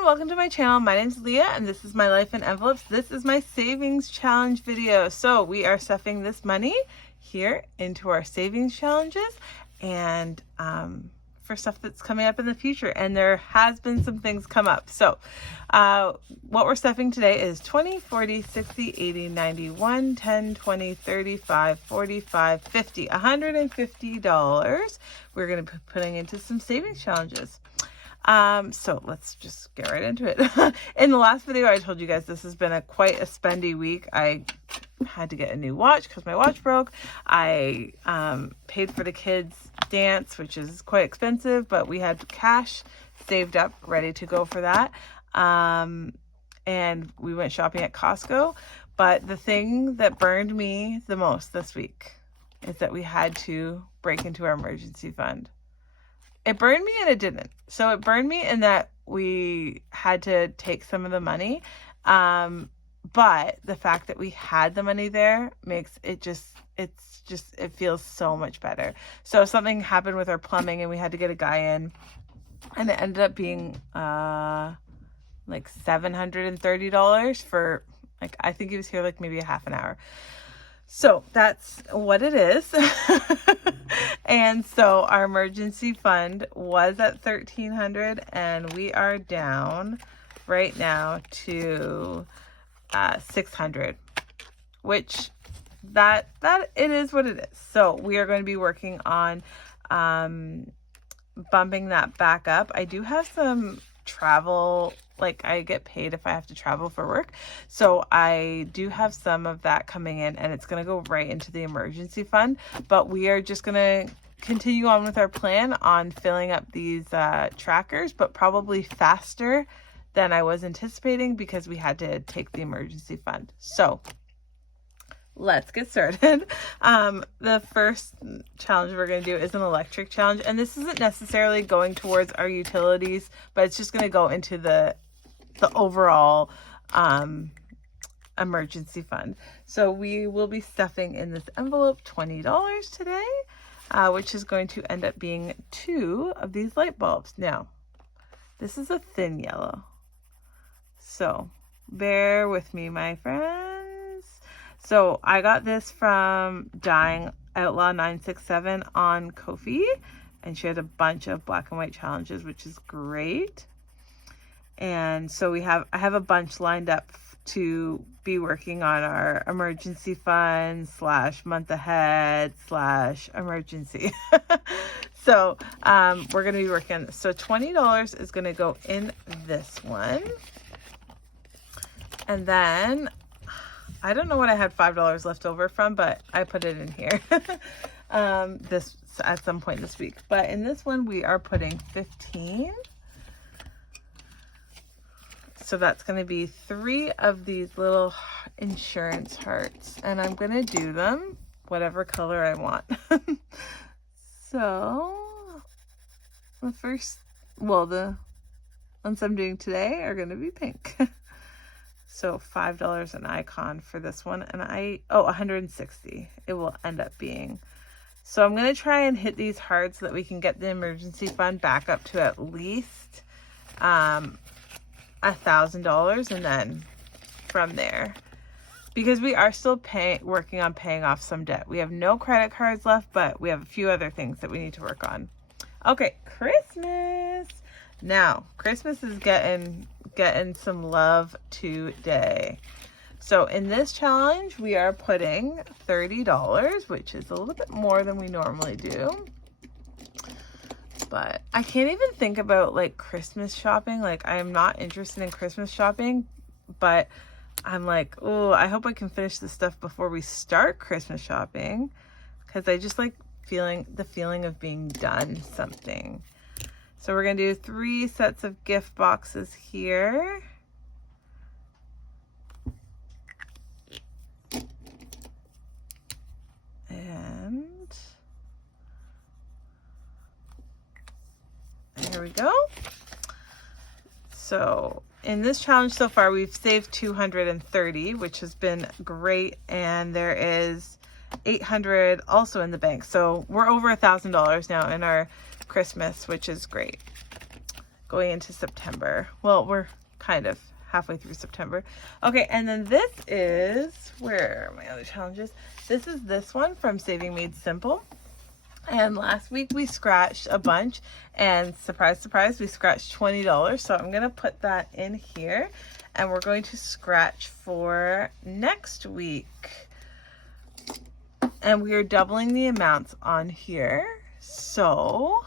everyone, welcome to my channel. My name's Leah and this is my life in envelopes. This is my savings challenge video. So we are stuffing this money here into our savings challenges and for stuff that's coming up in the future, and there has been some things come up. So what we're stuffing today is 20, 40, 60, 80, 90, 1, 10, 20, 35, 45, 50, $150 we're going to be putting into some savings challenges. So let's just get right into it. In the last video, I told you guys this has been quite a spendy week. I had to get a new watch because my watch broke. I paid for the kids' dance, which is quite expensive, but we had cash saved up ready to go for that. And we went shopping at Costco. But the thing that burned me the most this week is that we had to break into our emergency fund. It burned me and it didn't. So it burned me in that we had to take some of the money. But the fact that we had the money there makes it it feels so much better. So something happened with our plumbing and we had to get a guy in, and it ended up being like $730 for, like, I think he was here like maybe a half an hour. So that's what it is. And so our emergency fund was at $1,300 and we are down right now to $600, which that it is what it is. So we are going to be working on bumping that back up. I do have some travel, like I get paid if I have to travel for work. So I do have some of that coming in and it's going to go right into the emergency fund. But we are just going to continue on with our plan on filling up these trackers, but probably faster than I was anticipating because we had to take the emergency fund. So let's get started. The first challenge we're going to do is an electric challenge. And this isn't necessarily going towards our utilities, but it's just going to go into the overall emergency fund. So we will be stuffing in this envelope $20 today, which is going to end up being 2 of these light bulbs. Now, this is a thin yellow. So bear with me, my friends. So I got this from Dying Outlaw 967 on Ko-fi, and she had a bunch of black and white challenges, which is great. And so I have a bunch lined up to be working on our emergency fund / month ahead / emergency. So we're going to be working on this. So $20 is going to go in this one. And then I don't know what I had $5 left over from, but I put it in here this at some point this week. But in this one, we are putting 15. So that's going to be 3 of these little insurance hearts, and I'm going to do them whatever color I want. So the ones I'm doing today are going to be pink. So $5 an icon for this one, and $160 it will end up being. So I'm going to try and hit these hard so that we can get the emergency fund back up to at least $1,000, and then from there, because we are still working on paying off some debt. We have no credit cards left, but we have a few other things that we need to work on. Okay, Christmas. Now, Christmas is getting some love today. So in this challenge, we are putting $30, which is a little bit more than we normally do. But I can't even think about like Christmas shopping. Like, I am not interested in Christmas shopping, but I'm like, oh, I hope I can finish this stuff before we start Christmas shopping, because I just like the feeling of being done something. So we're going to do 3 sets of gift boxes here. And there we go. So in this challenge so far, we've saved $230, which has been great. And there is $800 also in the bank. So we're over $1,000 now in our Christmas, which is great. going into September. Well, we're kind of halfway through September. Okay, and then this is, where are my other challenges? This is this one from Saving Made Simple. And last week we scratched a bunch, and surprise, surprise, we scratched $20. So I'm going to put that in here, and we're going to scratch for next week. And we are doubling the amounts on here. So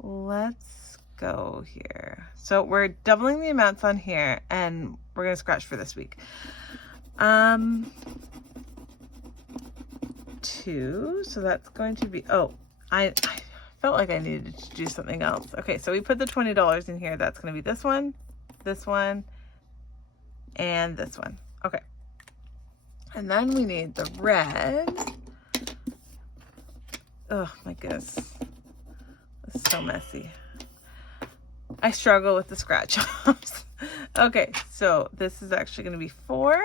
let's go here. So we're doubling the amounts on here, and we're going to scratch for this week. 2, so that's going to be, oh, I felt like I needed to do something else. Okay, so we put the $20 in here. That's going to be this one, and this one. Okay. And then we need the red. Oh my goodness. This is so messy. I struggle with the scratch offs. Okay, so this is actually going to be 4.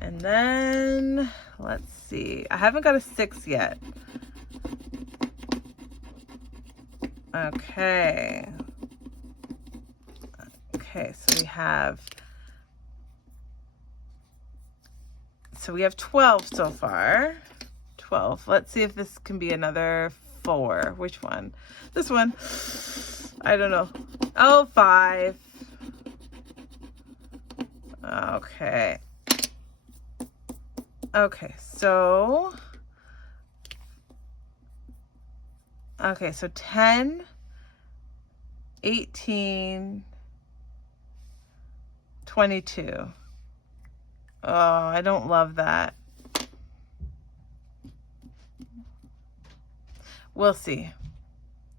And then, let's see. I haven't got a 6 yet. Okay. Okay, so we have 12 so far. 12. Let's see if this can be another 4. Which one? This one. I don't know. Oh, 5. Okay. Okay, so 10, 18, 22. Oh, I don't love that. We'll see.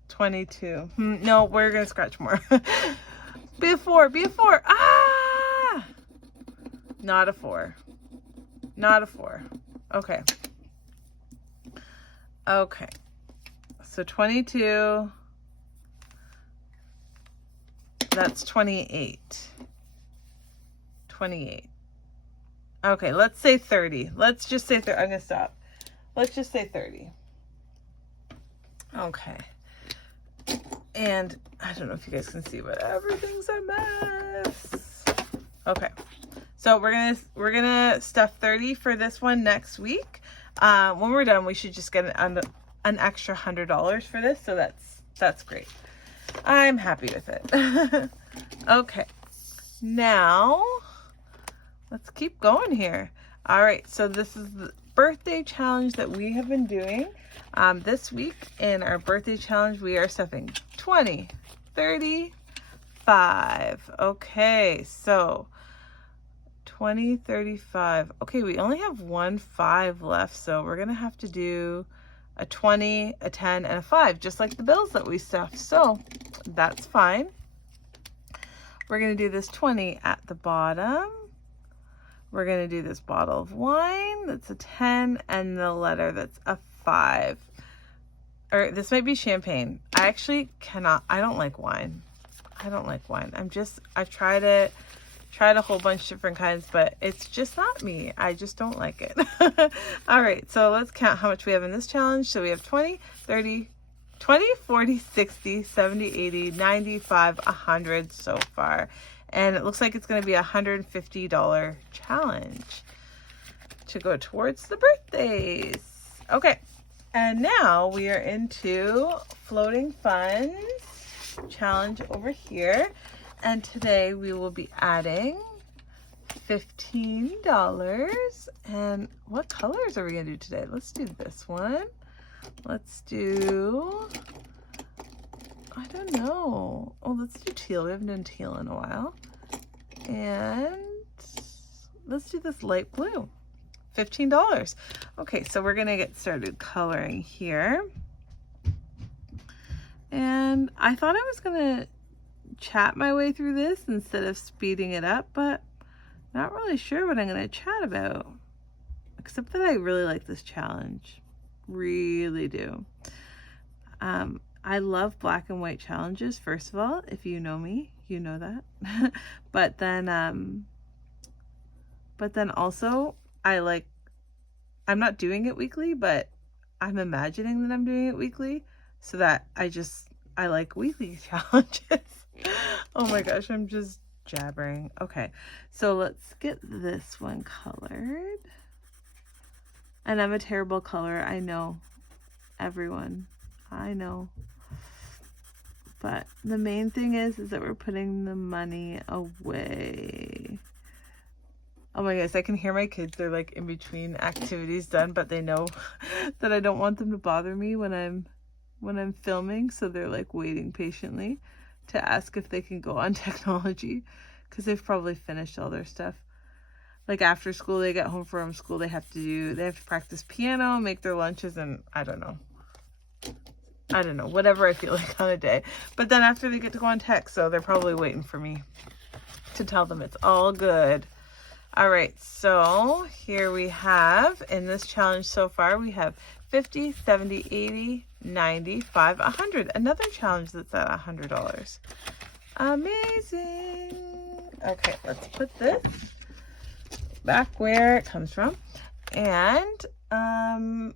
22. No, we're going to scratch more. Be a 4. Be a 4. Ah! Not a 4. Not a 4. Okay. Okay. So 22. That's 28. 28. Okay, let's say 30. Let's just say 30. I'm going to stop. Let's just say 30. Okay. And I don't know if you guys can see, but everything's a mess. Okay. So we're gonna stuff 30 for this one next week. When we're done, we should just get an extra $100 for this. So that's great. I'm happy with it. Okay. Now let's keep going here. All right. So this is the birthday challenge that we have been doing this week. In our birthday challenge, we are stuffing 20, 30, 5. Okay. So 20, 35. Okay, we only have 1 5 left, so we're gonna have to do a 20, a 10, and a 5, just like the bills that we stuffed. So that's fine. We're gonna do this 20 at the bottom. We're gonna do this bottle of wine, that's a 10, and the letter that's a 5. Or this might be champagne. I actually cannot, I don't like wine. I don't like wine. I've tried it. Tried a whole bunch of different kinds, but it's just not me. I just don't like it. All right, so let's count how much we have in this challenge. So we have 20, 30, 20, 40, 60, 70, 80, 95, 100 so far. And it looks like it's going to be a $150 challenge to go towards the birthdays. Okay, and now we are into floating funds challenge over here. And today we will be adding $15. And what colors are we going to do today? Let's do this one. Let's do, I don't know. Oh, let's do teal. We haven't done teal in a while. And let's do this light blue. $15. Okay, so we're going to get started coloring here. And I thought I was going to chat my way through this instead of speeding it up, but not really sure what I'm going to chat about, except that I really like this challenge. Really do. I love black and white challenges. First of all, if you know me, you know that. but then also I'm not doing it weekly, but I'm imagining that I'm doing it weekly, so that I I like weekly challenges. Oh my gosh, I'm just jabbering. Okay, so let's get this one colored. And I'm a terrible color. I know, everyone. I know. But the main thing is that we're putting the money away. Oh my gosh, I can hear my kids. They're like in between activities done, but they know that I don't want them to bother me when I'm filming, so they're like waiting patiently to ask if they can go on technology because they've probably finished all their stuff. Like after school, they get home from school, they have to practice piano, make their lunches, and I don't know, whatever I feel like on a day. But then after they get to go on tech, so they're probably waiting for me to tell them it's all good. All right, so here we have, in this challenge so far, we have 50, 70, 80, 95, 100. Another challenge that's at $100. Amazing. Okay, let's put this back where it comes from. And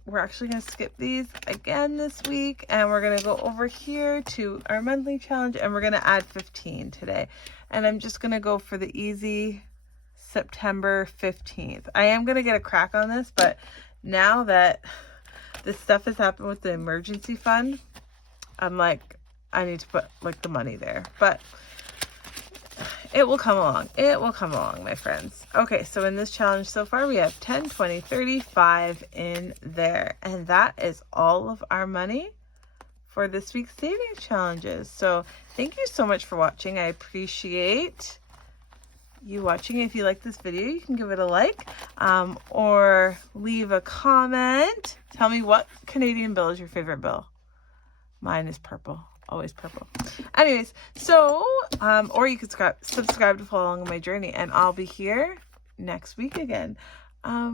we're actually going to skip these again this week. And we're going to go over here to our monthly challenge. And we're going to add 15 today. And I'm just going to go for the easy September 15th. I am going to get a crack on this, but now that this stuff has happened with the emergency fund, I'm like, I need to put like the money there, but it will come along. It will come along, my friends. Okay, so in this challenge so far, we have 10, 20, 35 in there, and that is all of our money for this week's savings challenges. So thank you so much for watching. I appreciate you watching. If you like this video, you can give it a like, or leave a comment. Tell me, what Canadian bill is your favorite bill? Mine is purple, always purple. Anyways, so or you could subscribe to follow along on my journey, and I'll be here next week again. I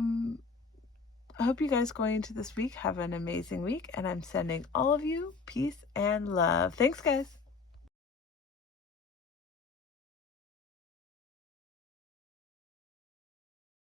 hope you guys going into this week have an amazing week, and I'm sending all of you peace and love. Thanks, guys.